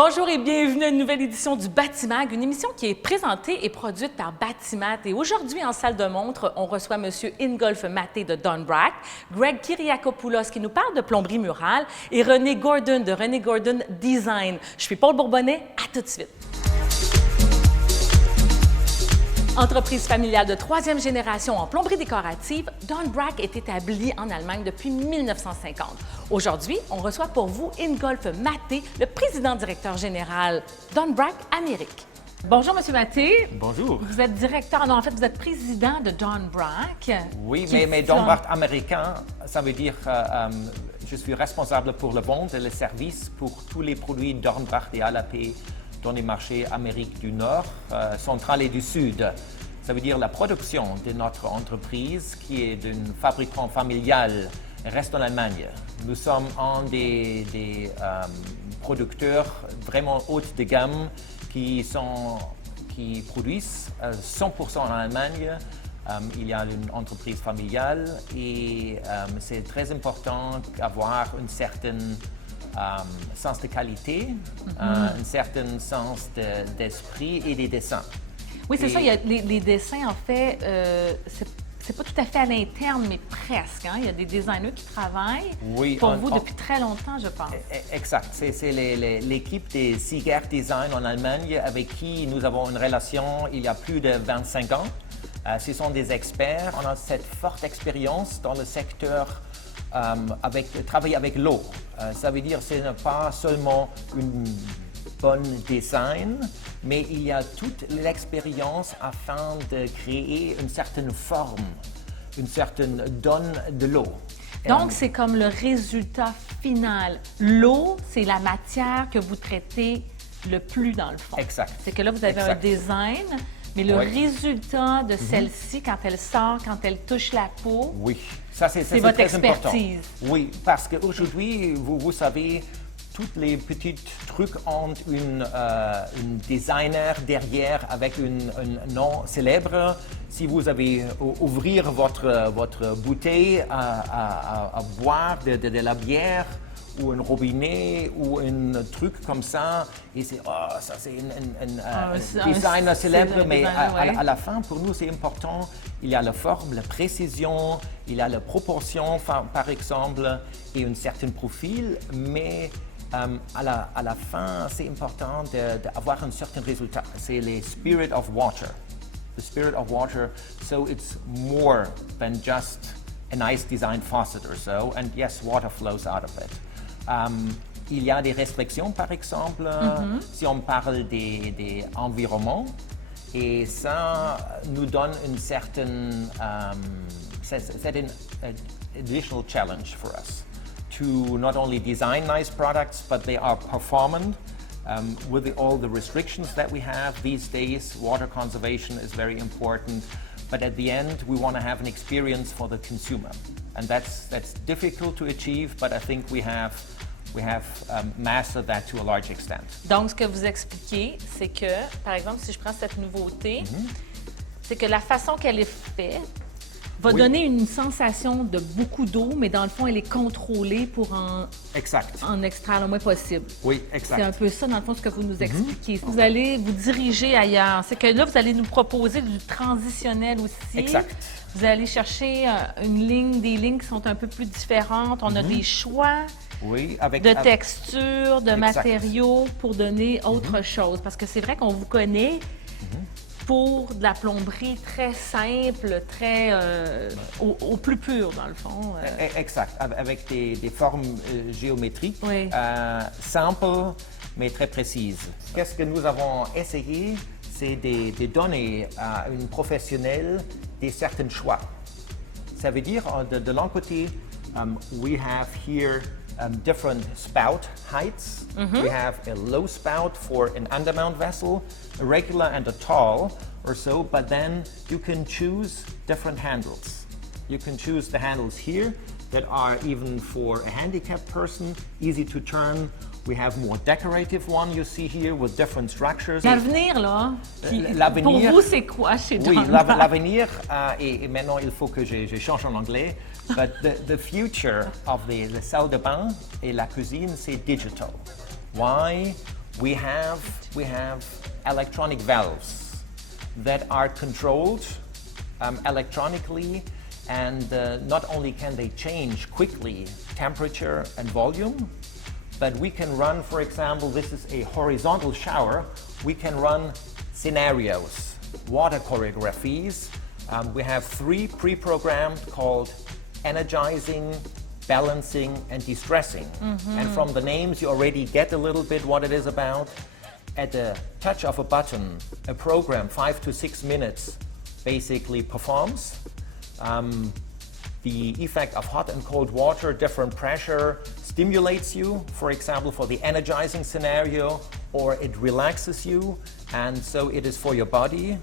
Bonjour et bienvenue à une nouvelle édition du Batimag, une émission qui est présentée et produite par Batimat. Et aujourd'hui, en salle de montre, on reçoit M. Ingolf Maté de Don Brack, Greg Kyriakopoulos qui nous parle de plomberie murale et René Gordon de René Gordon Design. Je suis Paul Bourbonnais, à tout de suite. Entreprise familiale de troisième génération en plomberie décorative, Don Brack est établie en Allemagne depuis 1950. Aujourd'hui, on reçoit pour vous Ingolf Maté, le président-directeur général Don Brack Amérique. Bonjour, M. Maté. Bonjour. Vous êtes directeur, non, en fait, vous êtes président de Don Brack. Oui, mais Don Brack américain, ça veut dire je suis responsable pour le vente et le service pour tous les produits Don Brack et ALAP dans les marchés Amérique du Nord, centrale et du Sud. Ça veut dire la production de notre entreprise, qui est d'un fabricant familial, reste en Allemagne. Nous sommes un des producteurs vraiment haut de gamme qui produisent 100% en Allemagne. Il y a une entreprise familiale et c'est très important d'avoir un certain sens de qualité, un certain sens d'esprit et des dessins. Oui, c'est ça. Il y a les dessins, en fait, c'est pas tout à fait à l'interne, mais presque. Hein? Il y a des designers qui travaillent pour vous depuis très longtemps, je pense. Exact. C'est l'équipe des Sieger Design en Allemagne avec qui nous avons une relation il y a plus de 25 ans. Ce sont des experts. On a cette forte expérience dans le secteur travailler avec l'eau. Ça veut dire que ce n'est pas seulement une bonne design, mais il y a toute l'expérience afin de créer une certaine forme, une certaine donne de l'eau. Donc, c'est comme le résultat final. L'eau, c'est la matière que vous traitez le plus dans le fond. Exact. C'est que là, vous avez un design, mais le résultat de celle-ci, quand elle sort, quand elle touche la peau, ça, c'est votre très expertise. Important. Oui, parce qu'aujourd'hui, vous savez, tous les petits trucs ont une designer derrière avec un nom célèbre. Si vous avez ouvrir votre bouteille à boire de la bière ou un robinet ou un truc comme ça, et c'est ça c'est un designer célèbre, mais à la fin, pour nous, c'est important. Il y a la forme, la précision, il y a la proportion, par exemple, et un certain profil, mais à la fin, c'est important d'avoir un certain résultat. C'est le spirit of water. The spirit of water, so it's more than just a nice design faucet or so, and yes, water flows out of it. Il y a des restrictions, par exemple, si on parle des environnements, et ça nous donne une certaine additional challenge for us to not only design nice products, but they are performant. With all the restrictions that we have these days, water conservation is very important, but at the end, we want to have an experience for the consumer. And that's difficult to achieve, but I think we have mastered that to a large extent. Donc, ce que vous expliquez, c'est que, par exemple, si je prends cette nouveauté, c'est que la façon qu'elle est faite va donner une sensation de beaucoup d'eau, mais dans le fond, elle est contrôlée pour en extraire le moins possible. Oui, exact. C'est un peu ça, dans le fond, ce que vous nous expliquez. Vous allez vous diriger ailleurs. C'est que là, vous allez nous proposer du transitionnel aussi. Exact. Vous allez chercher des lignes qui sont un peu plus différentes. On a des choix de textures, de matériaux pour donner autre chose. Parce que c'est vrai qu'on vous connaît pour de la plomberie très simple, très au plus pur, dans le fond. Exact, avec des formes géométriques, simples, mais très précises. Qu'est-ce que nous avons essayé, c'est de donner à une professionnelle des certains choix. Ça veut dire, de l'un côté, we have here different spout heights. We have a low spout for an undermount vessel, a regular and a tall or so, but then you can choose different handles. You can choose the handles here that are even for a handicapped person, easy to turn. We have more decorative one you see here with different structures. L'avenir, là, pour vous, c'est quoi chez Don Brack? Oui, l'avenir, et maintenant il faut que je change en anglais, but the future of the salle de bain et la cuisine, c'est digital. Why? we have electronic valves that are controlled electronically, and not only can they change quickly temperature and volume, but we can run, for example, this is a horizontal shower, we can run scenarios, water choreographies. We have 3 pre-programmed called energizing, balancing, and distressing. And from the names, you already get a little bit what it is about. At the touch of a button, a program, 5 to 6 minutes, basically performs. The effect of hot and cold water, different pressure, stimulates you, for example, for the energizing scenario, or it relaxes you, and so it is for your body,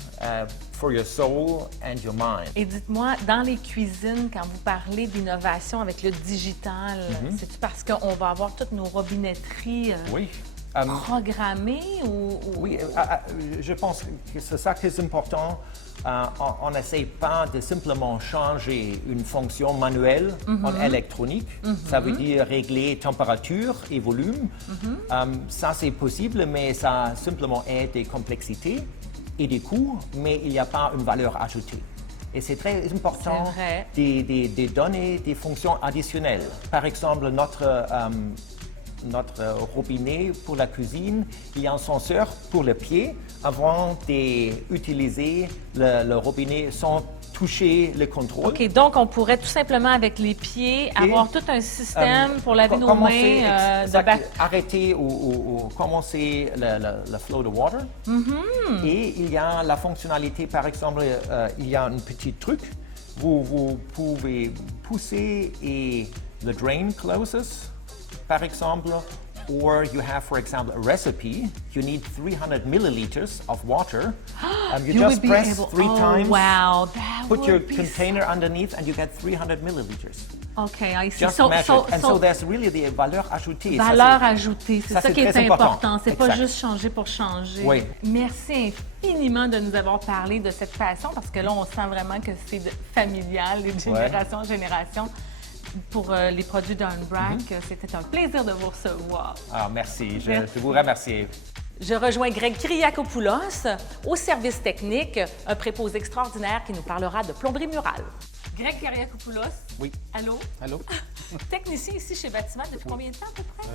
for your soul and your mind. Et dites-moi, dans les cuisines, quand vous parlez d'innovation avec le digital, c'est-tu parce qu'on va avoir toutes nos robinetteries programmées ou... Oui, je pense que c'est ça qui est important. On n'essaie pas de simplement changer une fonction manuelle en électronique. Ça veut dire régler température et volume. Ça, c'est possible, mais ça simplement aide des complexités et des coûts, mais il n'y a pas une valeur ajoutée. Et c'est très important de donner des fonctions additionnelles. Par exemple, notre robinet pour la cuisine, il y a un senseur pour le pied avant d'utiliser le robinet sans toucher le contrôle. OK, donc on pourrait tout simplement avec les pieds avoir tout un système pour laver nos mains. Arrêter ou commencer le flow de water. Et il y a la fonctionnalité, par exemple, il y a un petit truc. Vous pouvez pousser et le drain closes. Par exemple, or you have, for example, a recipe. You need 300 milliliters of water. You just press 3 times. Wow, put your container underneath, and you get 300 milliliters. Okay, I see. Just measure it. And so there's really the valeur ajoutée. Valeur ajoutée, c'est ça qui est important. C'est pas Exact. juste changer pour changer. Oui. Merci infiniment de nous avoir parlé de cette passion, parce que là, on sent vraiment que c'est familial, de génération en génération. Pour les produits d'Unbrack, c'était un plaisir de vous recevoir. Ah, merci. Je vous remercie. Je rejoins Greg Kyriakopoulos au service technique, un préposé extraordinaire qui nous parlera de plomberie murale. Greg Kyriakopoulos. Oui. Allô? Allô? Technicien ici chez Bâtiment depuis combien de temps à peu près?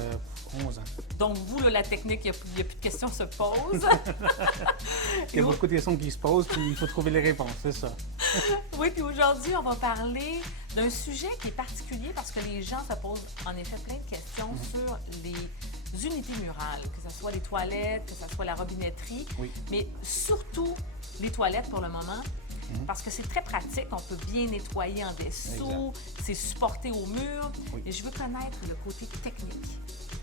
11 ans. Donc, vous, là, la technique, il n'y a plus de questions se posent. Il y a beaucoup de questions qui se posent, puis il faut trouver les réponses, c'est ça. Oui, puis aujourd'hui, on va parler d'un sujet qui est particulier parce que les gens se posent en effet plein de questions sur les unités murales, que ce soit les toilettes, que ce soit la robinetterie, mais surtout les toilettes pour le moment. Parce que c'est très pratique, on peut bien nettoyer en dessous, c'est supporté au mur. Et je veux connaître le côté technique.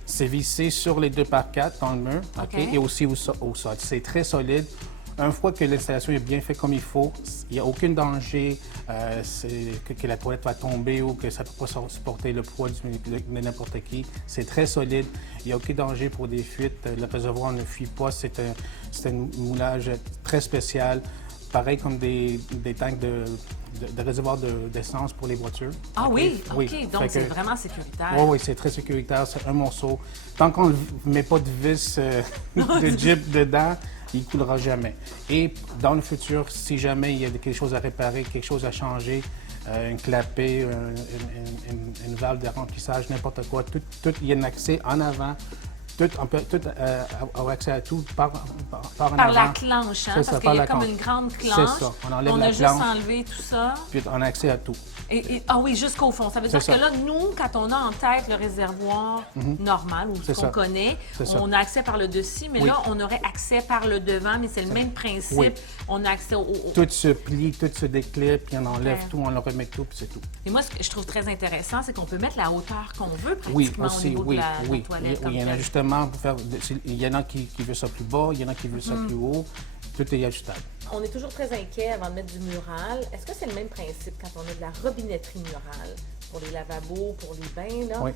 C'est vissé sur les 2x4 dans le mur, et aussi au sol. C'est très solide. Une fois que l'installation est bien faite comme il faut, il n'y a aucun danger que la toilette va tomber ou que ça ne peut pas supporter le poids de n'importe qui. C'est très solide. Il n'y a aucun danger pour des fuites. Le réservoir ne fuit pas. C'est un moulage très spécial. Pareil comme des tanks de réservoir d'essence pour les voitures. Ah oui? OK. Donc, c'est vraiment sécuritaire. Oui, c'est très sécuritaire. C'est un morceau. Tant qu'on ne met pas de vis de Jeep dedans, il ne coulera jamais. Et dans le futur, si jamais il y a quelque chose à réparer, quelque chose à changer, une clapet, une valve de remplissage, n'importe quoi, il y a un accès en avant. On peut avoir accès à tout par en avant. Par la clenche, hein? Parce qu'il y a comme clenche. une grande clenche. C'est ça. On enlève a la juste clenche. enlevé tout ça. Puis on a accès à tout. Ah oui, jusqu'au fond. Ça veut dire que là, nous, quand on a en tête le réservoir normal, ou ce qu'on connaît, on a accès par le dessus, mais là, on aurait accès par le devant, mais c'est le même principe. Oui. On a accès au... Tout se plie, tout se déclipse, puis on enlève tout, on le remet tout, puis c'est tout. Et moi, ce que je trouve très intéressant, c'est qu'on peut mettre la hauteur qu'on veut pratiquement au niveau de la toilette. Oui, il y a un ajustement pour faire... Il y en a qui veulent ça plus bas, il y en a qui veulent ça plus haut. Tout est ajustable. On est toujours très inquiet avant de mettre du mural. Est-ce que c'est le même principe quand on a de la robinetterie murale? pour les lavabos, pour les bains, là. Oui.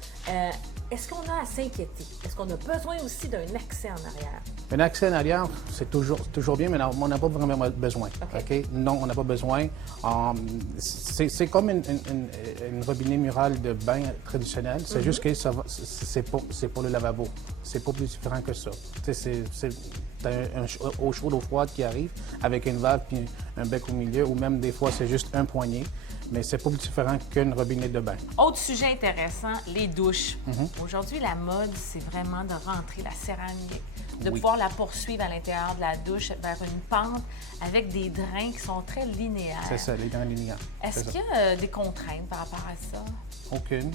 Est-ce qu'on a à s'inquiéter? Est-ce qu'on a besoin aussi d'un accès en arrière? Un accès en arrière, c'est toujours bien, mais on n'a pas vraiment besoin. Okay? Non, on n'a pas besoin. C'est comme une robinet mural de bain traditionnel. C'est juste que c'est pour le lavabo. C'est pas plus différent que ça. C'est un eau chaude, eau froide qui arrive avec une valve puis un bec au milieu, ou même des fois, c'est juste un poignet. Mais c'est pas plus différent qu'un robinet de bain. Autre sujet intéressant, les douches. Aujourd'hui, la mode, c'est vraiment de rentrer la céramique, de pouvoir la poursuivre à l'intérieur de la douche vers une pente avec des drains qui sont très linéaires. C'est ça, les drains linéaires. Est-ce qu'il y a des contraintes par rapport à ça? Aucune.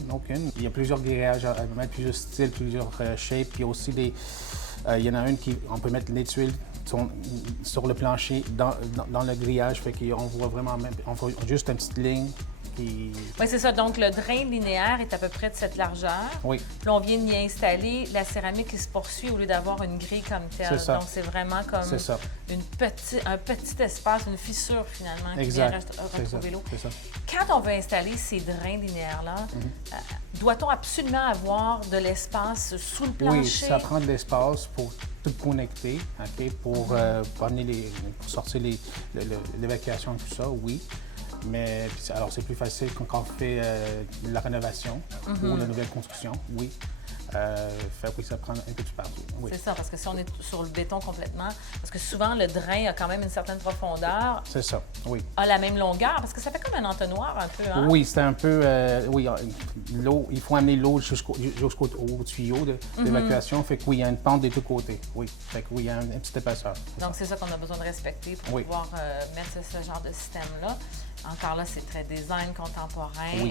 Il y a plusieurs grillages à mettre, plusieurs styles, plusieurs shapes. Puis il y a aussi il y en a une on peut mettre les tuiles sur le plancher, dans le grillage, fait qu'on voit vraiment on voit juste une petite ligne qui... Oui, c'est ça. Donc, le drain linéaire est à peu près de cette largeur. Oui. Puis là, on vient d'y installer la céramique qui se poursuit au lieu d'avoir une grille comme telle. C'est ça. Donc, c'est vraiment comme un petit espace, une fissure, finalement, qui vient retrouver l'eau. C'est ça. Quand on veut installer ces drains linéaires-là, doit-on absolument avoir de l'espace sous le plancher? Oui, ça prend de l'espace pour tout connecter, pour sortir l'évacuation et tout ça, oui. Mais alors, c'est plus facile quand on fait la rénovation ou la nouvelle construction, oui. Ça prend un peu de partout. Oui. C'est ça, parce que si on est sur le béton complètement, parce que souvent, le drain a quand même une certaine profondeur. C'est ça, oui. A la même longueur, parce que ça fait comme un entonnoir un peu, hein? Oui, c'est un peu... l'eau, il faut amener l'eau jusqu'au tuyau d'évacuation. Fait que oui, il y a une pente des deux côtés, oui. Fait que oui, il y a un petit épaisseur. Donc, c'est ça qu'on a besoin de respecter pour pouvoir mettre ce genre de système-là. Encore là, c'est très design contemporain,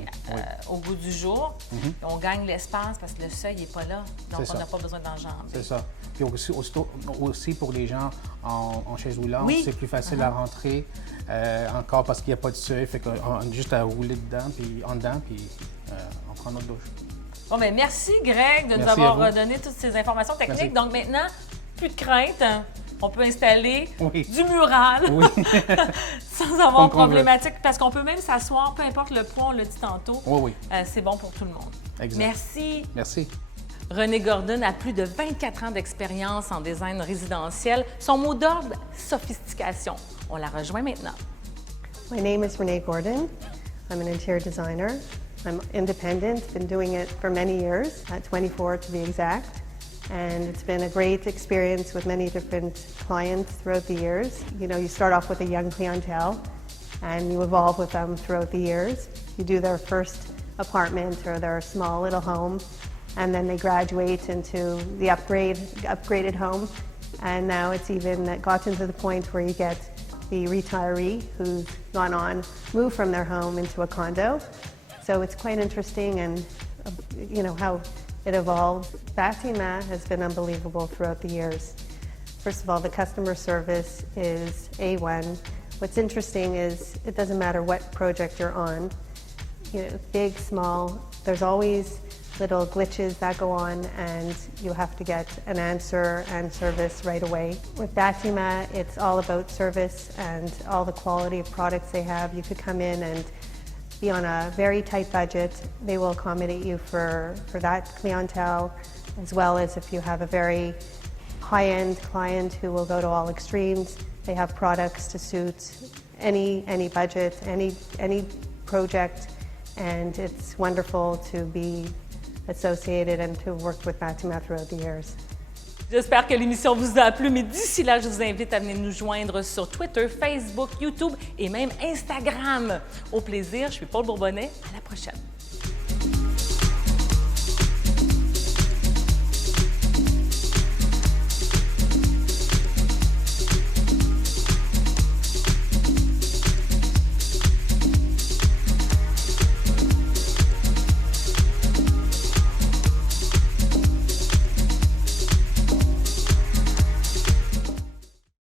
au goût du jour. On gagne l'espace parce que le seuil n'est pas là, donc on n'a pas besoin d'enjamber. C'est ça. Puis aussi pour les gens en chaise roulante, c'est plus facile à rentrer, encore parce qu'il n'y a pas de seuil, fait qu'on a juste à rouler dedans, puis on prend notre douche. Bon, bien, merci Greg de nous avoir donné toutes ces informations techniques. Donc maintenant, plus de crainte. On peut installer du mural sans avoir de problématique, parce qu'on peut même s'asseoir, peu importe le poids, on l'a dit tantôt. C'est bon pour tout le monde. Exact. Merci. Merci. René Gordon a plus de 24 ans d'expérience en design résidentiel. Son mot d'ordre, sophistication. On la rejoint maintenant. My name is Renee Gordon. I'm an interior designer. I'm independent, been doing it for many years, 24 to be exact. And it's been a great experience with many different clients throughout the years. You know, you start off with a young clientele and you evolve with them throughout the years. You do their first apartment or their small little home, and then they graduate into the upgraded home. And now it's even gotten to the point where you get the retiree who's gone on, moved from their home into a condo. So it's quite interesting, and you know how it evolves. Bâtiment has been unbelievable throughout the years. First of all, the customer service is A1. What's interesting is it doesn't matter what project you're on, you know, big, small, there's always little glitches that go on, and you have to get an answer and service right away. With Bâtiment, it's all about service and all the quality of products they have. You could come in and be on a very tight budget. They will accommodate you for that clientele, as well as if you have a very high-end client who will go to all extremes. They have products to suit any budget, any project, and it's wonderful to be associated and to work with Bâtiment throughout the years. J'espère que l'émission vous a plu, mais d'ici là, je vous invite à venir nous joindre sur Twitter, Facebook, YouTube et même Instagram. Au plaisir, je suis Paul Bourbonnais. À la prochaine.